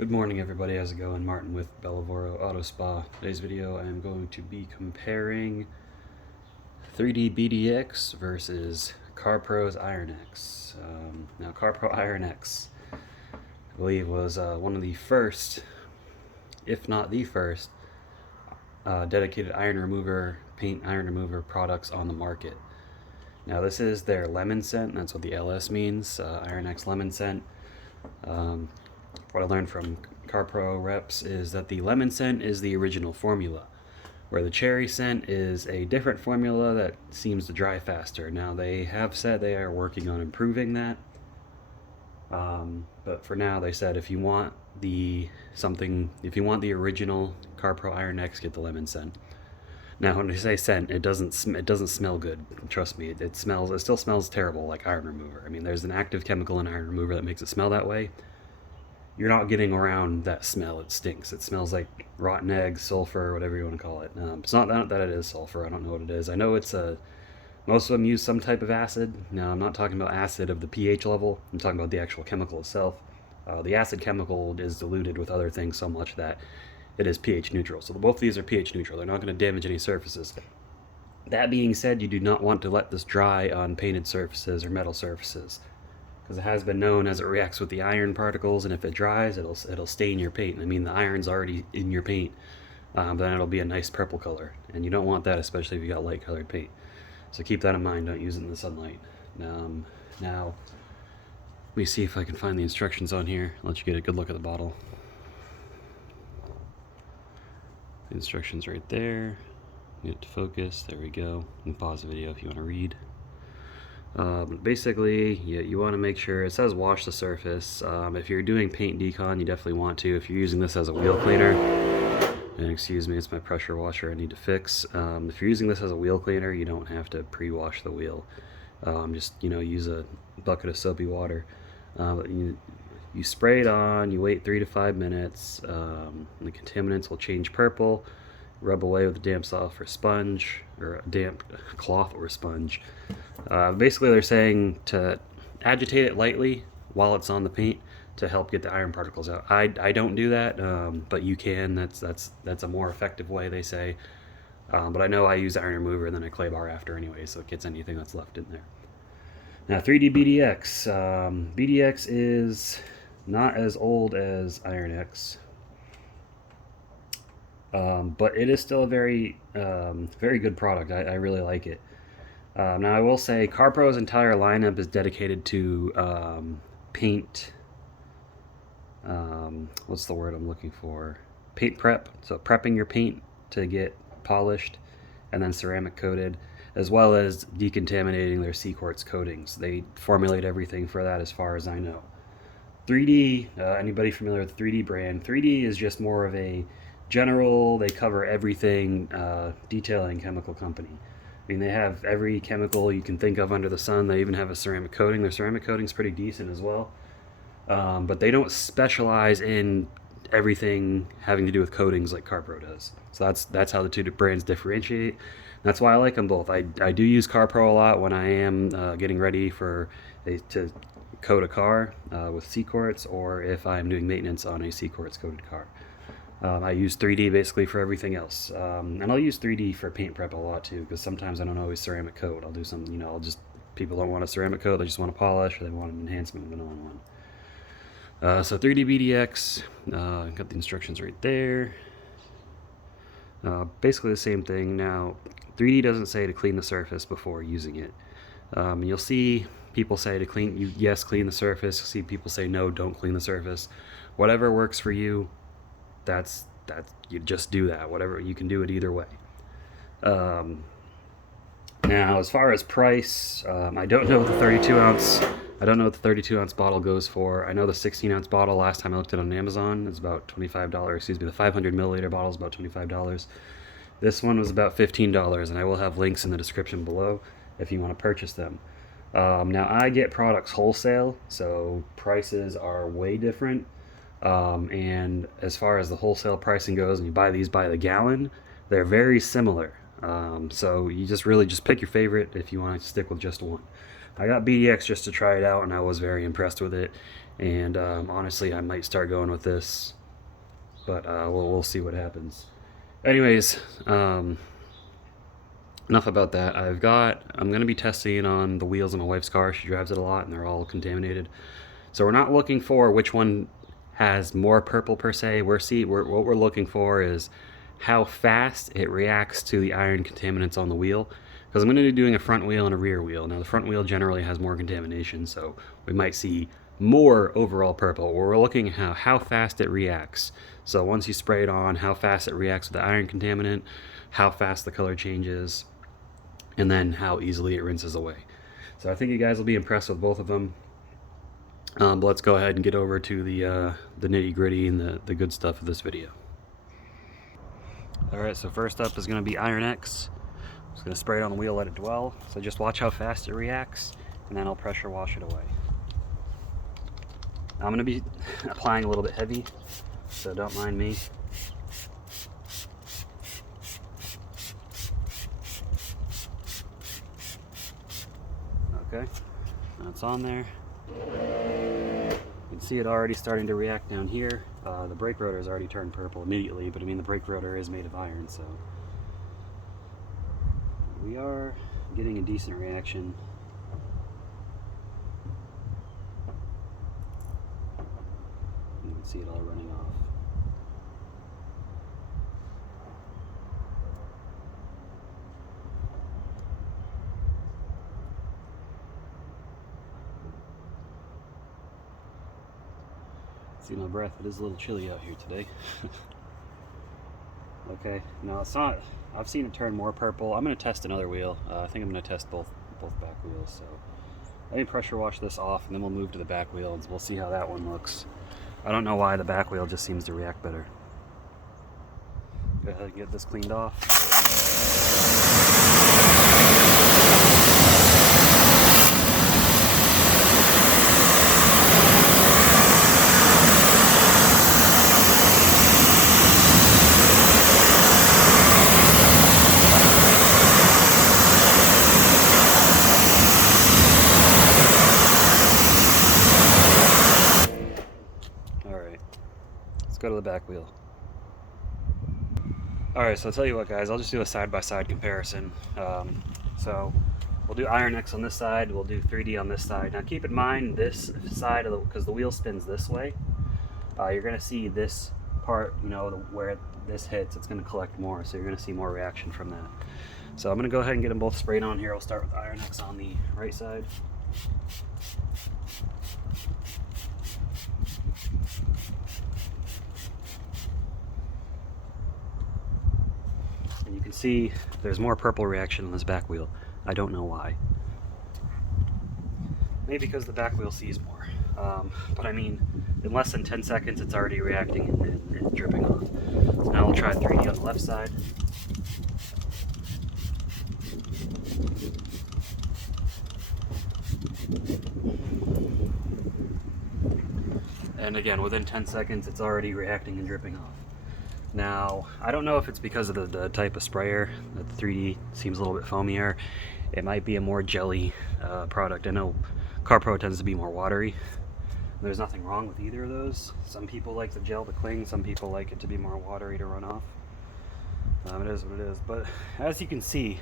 Good morning, everybody. How's it going? Martin with Bellavoro Auto Spa. Today's video, I am going to be comparing 3D BDX versus Carpro's Iron X. Now, Carpro Iron X, I believe, was one of the first, if not the first, dedicated paint iron remover products on the market. Now, this is their lemon scent. That's what the LS means, Iron X lemon scent. What I learned from Carpro reps is that the lemon scent is the original formula, where the cherry scent is a different formula that seems to dry faster. Now, they have said they are working on improving that, but for now they said if you want the original Carpro Iron X, get the lemon scent. Now, when I say scent, it doesn't smell good. Trust me, it still smells terrible, like iron remover. I mean, there's an active chemical in iron remover that makes it smell that way. You're not getting around that smell. It stinks. It smells like rotten eggs, sulfur, whatever you want to call it. It's not that it is sulfur. I don't know what it is. I know most of them use some type of acid. Now, I'm not talking about acid of the pH level. I'm talking about the actual chemical itself. The acid chemical is diluted with other things so much that it is pH neutral. So both of these are pH neutral. They're not going to damage any surfaces. That being said, you do not want to let this dry on painted surfaces or metal surfaces, because it has been known as it reacts with the iron particles, and if it dries, it'll stain your paint. I mean, the iron's already in your paint, but then it'll be a nice purple color, and you don't want that, especially if you got light colored paint. So keep that in mind. Don't use it in the sunlight. Now, let me see if I can find the instructions on here. I'll let you get a good look at the bottle. The instructions right there. Get it to focus. There we go. You can pause the video if you want to read. Basically, you want to make sure it says wash the surface. If you're doing paint decon, you definitely want to. If you're using this as a wheel cleaner, and excuse me, it's my pressure washer I need to fix. If you're using this as a wheel cleaner, you don't have to pre-wash the wheel. Just use a bucket of soapy water. You spray it on. You wait 3 to 5 minutes. The contaminants will change purple. Rub away with a damp cloth or sponge, or a damp cloth or sponge. Basically, they're saying to agitate it lightly while it's on the paint to help get the iron particles out. I don't do that, but you can. That's a more effective way, they say. But I know I use iron remover and then a clay bar after anyway, so it gets anything that's left in there. Now, 3D BDX. BDX is not as old as Iron X. But it is still a very good product. I really like it. Now, I will say Carpro's entire lineup is dedicated to paint. What's the word I'm looking for? Paint prep. So prepping your paint to get polished and then ceramic coated, as well as decontaminating their C-quartz coatings. They formulate everything for that, as far as I know. 3D, anybody familiar with the 3D brand? 3D is just more of a general, they cover everything, detailing chemical company. I mean, they have every chemical you can think of under the sun. They even have a ceramic coating. Their ceramic coating's pretty decent as well. But they don't specialize in everything having to do with coatings like Carpro does. So that's how the two brands differentiate. That's why I like them both. I do use Carpro a lot when I am getting ready to coat a car with C-quartz, or if I'm doing maintenance on a C-quartz coated car. I use 3D basically for everything else. And I'll use 3D for paint prep a lot too, because sometimes I don't always ceramic coat. I'll do something, people don't want a ceramic coat, they just want a polish, or they want an enhancement with an all-in-one. So 3D BDX, got the instructions right there. Basically the same thing. Now, 3D doesn't say to clean the surface before using it. You'll see people say to clean the surface. You'll see people say no, don't clean the surface. Whatever works for you, that's you just do that. Whatever, you can do it either way. Now, as far as price, I don't know what the 32 ounce bottle goes for. I know the 16 ounce bottle, last time I looked at it on Amazon, is about $25. Excuse me, the 500 milliliter bottle is about $25. This one was about $15, and I will have links in the description below if you want to purchase them. Now, I get products wholesale, so prices are way different. And as far as the wholesale pricing goes, and you buy these by the gallon, they're very similar. So you just pick your favorite if you want to stick with just one. I got BDX just to try it out, and I was very impressed with it. And honestly, I might start going with this, but we'll see what happens. Anyways, enough about that. I'm going to be testing on the wheels of my wife's car. She drives it a lot and they're all contaminated. So we're not looking for which one has more purple per se. What we're looking for is how fast it reacts to the iron contaminants on the wheel. Because I'm going to be doing a front wheel and a rear wheel. Now the front wheel generally has more contamination, so we might see more overall purple. We're looking at how fast it reacts. So once you spray it on, how fast it reacts with the iron contaminant, how fast the color changes, and then how easily it rinses away. So I think you guys will be impressed with both of them. But let's go ahead and get over to the nitty gritty and the good stuff of this video. Alright, so first up is going to be Iron X. I'm just going to spray it on the wheel, let it dwell. So just watch how fast it reacts, and then I'll pressure wash it away. Now I'm going to be applying a little bit heavy, so don't mind me. Okay, now it's on there. You can see it already starting to react down here. The brake rotor has already turned purple immediately, but I mean the brake rotor is made of iron, so we are getting a decent reaction. You can see it all running off. See my breath, it is a little chilly out here today. Okay, no, it's not. I've seen it turn more purple. I'm going to test another wheel. I think I'm going to test both back wheels. So let me pressure wash this off, and then we'll move to the back wheel, and we'll see how that one looks. I don't know why the back wheel just seems to react better. Go ahead and get this cleaned off. Go to the back wheel. Alright, so I'll tell you what guys, I'll just do a side-by-side comparison. So we'll do Iron X on this side, we'll do 3D on this side. Now keep in mind this side, because the wheel spins this way, you're going to see this part, you know, where this hits, it's going to collect more, so you're going to see more reaction from that. So I'm going to go ahead and get them both sprayed on here. I'll start with Iron X on the right side. And you can see there's more purple reaction on this back wheel. I don't know why. Maybe because the back wheel sees more. But I mean, in less than 10 seconds it's already reacting and dripping off. So now we'll try 3D on the left side. And again, within 10 seconds it's already reacting and dripping off. Now, I don't know if it's because of the type of sprayer, that the 3D seems a little bit foamier. It might be a more jelly product. I know Carpro tends to be more watery. There's nothing wrong with either of those. Some people like the gel to cling, some people like it to be more watery to run off. It is what it is. But as you can see,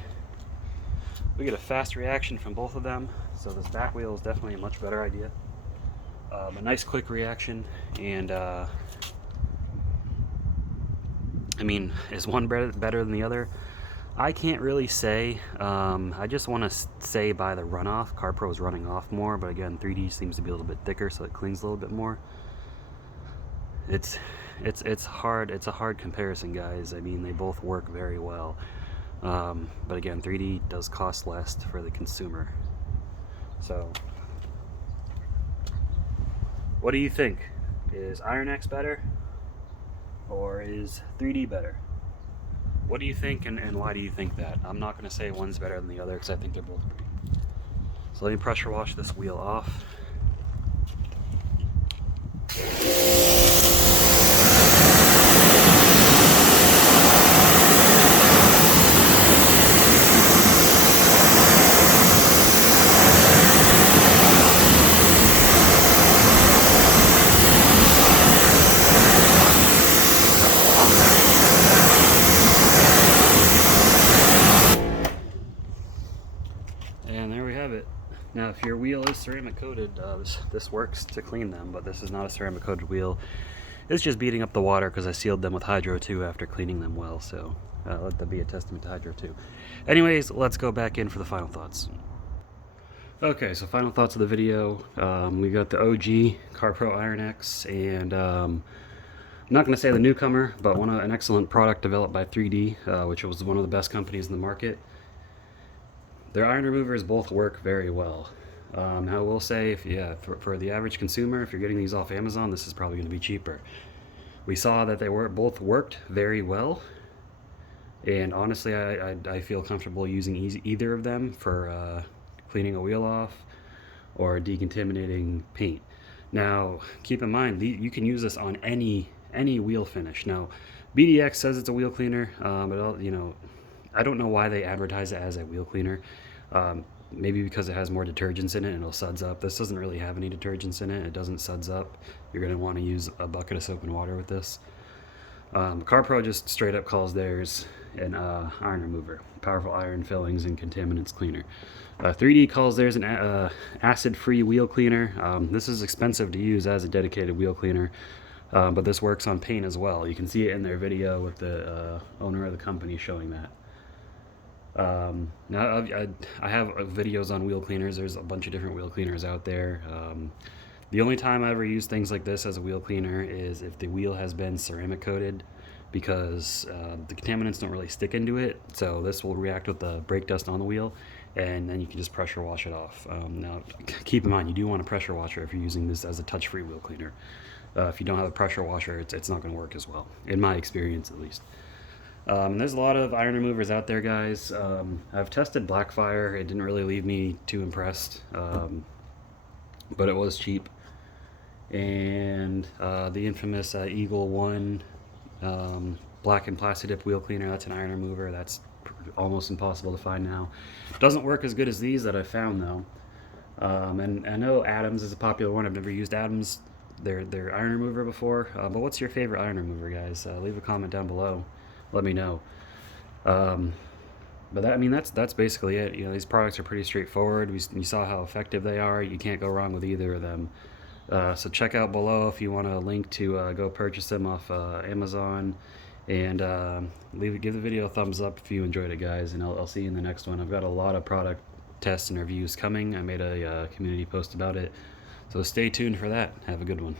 we get a fast reaction from both of them. So this back wheel is definitely a much better idea. A nice quick reaction, and I mean, is one better than the other? I can't really say. I just want to say by the runoff, Carpro is running off more, but again, 3D seems to be a little bit thicker, so it clings a little bit more. It's hard. It's a hard comparison, guys. I mean, they both work very well, but again, 3D does cost less for the consumer. So, what do you think? Is Iron X better? Or is 3D better? What do you think, and why do you think that? I'm not going to say one's better than the other because I think they're both pretty. So let me pressure wash this wheel off. wheel is ceramic coated. This works to clean them, but this is not a ceramic coated wheel. It's just beating up the water because I sealed them with Hydro 2 after cleaning them well, so let that be a testament to Hydro 2. Anyways, let's go back in for the final thoughts. Okay, so final thoughts of the video. We got the OG Carpro Iron X, and I'm not going to say the newcomer, but an excellent product developed by 3D, which was one of the best companies in the market. Their iron removers both work very well. Now, I will say, for the average consumer, if you're getting these off Amazon, this is probably going to be cheaper. We saw that they both worked very well, and honestly, I feel comfortable using either of them for cleaning a wheel off or decontaminating paint. Now, keep in mind, you can use this on any wheel finish. Now, BDX says it's a wheel cleaner, but I don't know why they advertise it as a wheel cleaner. Maybe because it has more detergents in it and it'll suds up. This doesn't really have any detergents in it. It doesn't suds up. You're going to want to use a bucket of soap and water with this. Carpro just straight up calls theirs an iron remover, powerful iron fillings and contaminants cleaner. 3D calls theirs an acid-free wheel cleaner. This is expensive to use as a dedicated wheel cleaner, but this works on paint as well. You can see it in their video with the owner of the company showing that. Now I have videos on wheel cleaners. There's a bunch of different wheel cleaners out there. The only time I ever use things like this as a wheel cleaner is if the wheel has been ceramic coated, because the contaminants don't really stick into it, so this will react with the brake dust on the wheel, and then you can just pressure wash it off. Now keep in mind, you do want a pressure washer if you're using this as a touch-free wheel cleaner. If you don't have a pressure washer, it's not going to work as well, in my experience at least. There's a lot of iron removers out there, guys. I've tested Blackfire. It didn't really leave me too impressed, but it was cheap. And the infamous Eagle 1 black and plasti dip wheel cleaner, that's an iron remover. That's almost impossible to find now. Doesn't work as good as these that I've found, though. And I know Adams is a popular one. I've never used Adams, their iron remover before. But what's your favorite iron remover, guys? Leave a comment down below. Let me know. But that's basically it. These products are pretty straightforward. You saw how effective they are. You can't go wrong with either of them. So check out below if you want a link to go purchase them off Amazon, and give the video a thumbs up if you enjoyed it, guys. And I'll see you in the next one. I've got a lot of product tests and reviews coming. I made a community post about it, so stay tuned for that. Have a good one.